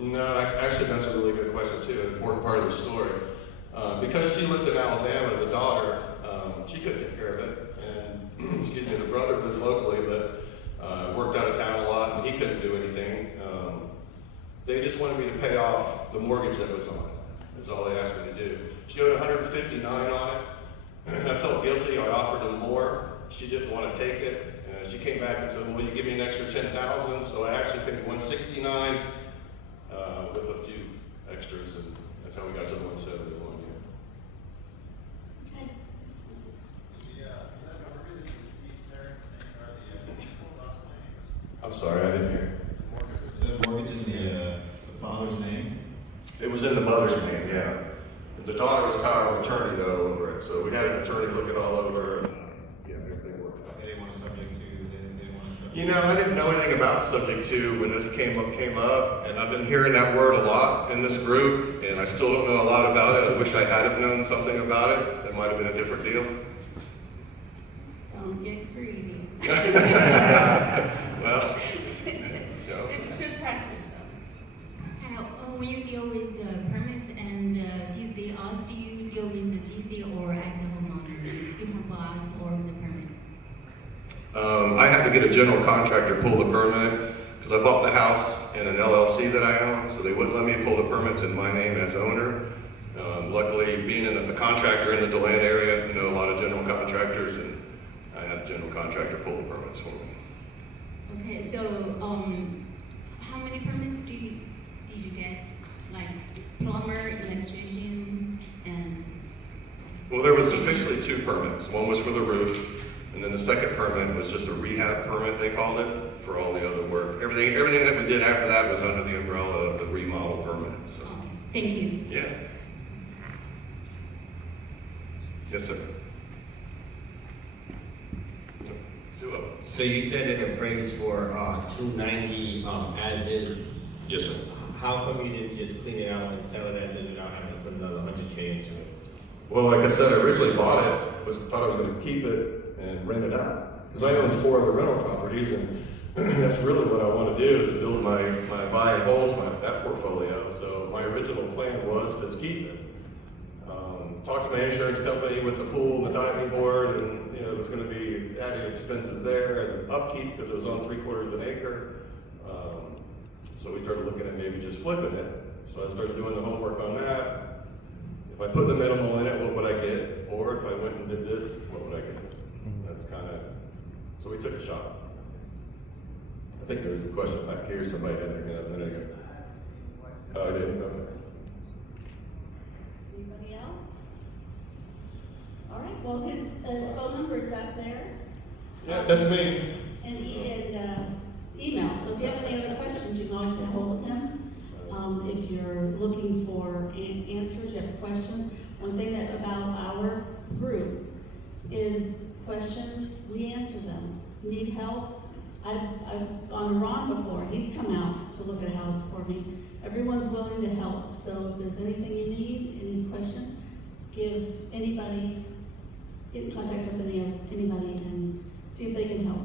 No, actually that's a really good question too, an important part of the story. Because she lived in Alabama, the daughter, she couldn't take care of it. And excuse me, the brother lived locally, but worked out of town a lot, and he couldn't do anything. They just wanted me to pay off the mortgage that was on it. That's all they asked me to do. She owed $159 on it. I felt guilty. I offered them more. She didn't want to take it. She came back and said, "Well, will you give me an extra $10,000?" So I actually paid $169 with a few extras, and that's how we got to the $171. I'm sorry, I didn't hear. Is that mortgage in the father's name? It was in the mother's name, yeah. The daughter was power of attorney though over it, so we had an attorney look it all over. And, yeah, everything worked out. They didn't want a subject to. They didn't want a subject. You know, I didn't know anything about subject to when this came up, and I've been hearing that word a lot in this group, and I still don't know a lot about it. I wish I had have known something about it. It might have been a different deal. Don't get greedy. Well, so. It's good practice though. When you deal with the permit, and did they ask you deal with the GC or as a homeowner? You can pull out all of the permits. I have to get a general contractor pull the permit because I bought the house in an LLC that I own, so they wouldn't let me pull the permits in my name as owner. Luckily, being a contractor in the DeLand area, you know a lot of general contractors, and I had a general contractor pull the permits for me. Okay, so how many permits did you get? Like plumber, electrician, and? Well, there was officially 2 permits. One was for the roof, and then the second permit was just a rehab permit, they called it, for all the other work. Everything that we did after that was under the umbrella of the remodel permit. So. Oh, thank you. Yeah. Yes, sir. So you said it appraised for $290 as is. Yes, sir. How come you didn't just clean it out and sell it as is without having to put another $100K into it? Well, like I said, I originally bought it, thought I was going to keep it and rent it out. Because I own 4 other rental properties, and that's really what I want to do is build my buy and holds, that portfolio. So my original plan was to keep it. Talked to my insurance company with the pool and the diving board, and you know, there's going to be added expenses there and upkeep because it was on 3/4 of an acre. So we started looking at maybe just flipping it. So I started doing the homework on that. If I put the minimal in it, what would I get? Or if I went and did this, what would I get? That's kind of, so we took a shot. I think there was a question back here, somebody had their hand up a minute ago. Oh, I didn't, okay. Anybody else? All right, well, his phone number is up there. Yeah, that's me. And email, so if you have any other questions, you can always get a hold of him. If you're looking for answers, you have questions. One thing that about our group is questions, we answer them. Need help? I've gone to Ron before, he's come out to look at a house for me. Everyone's willing to help, so if there's anything you need, any questions, get in contact with anybody and see if they can help.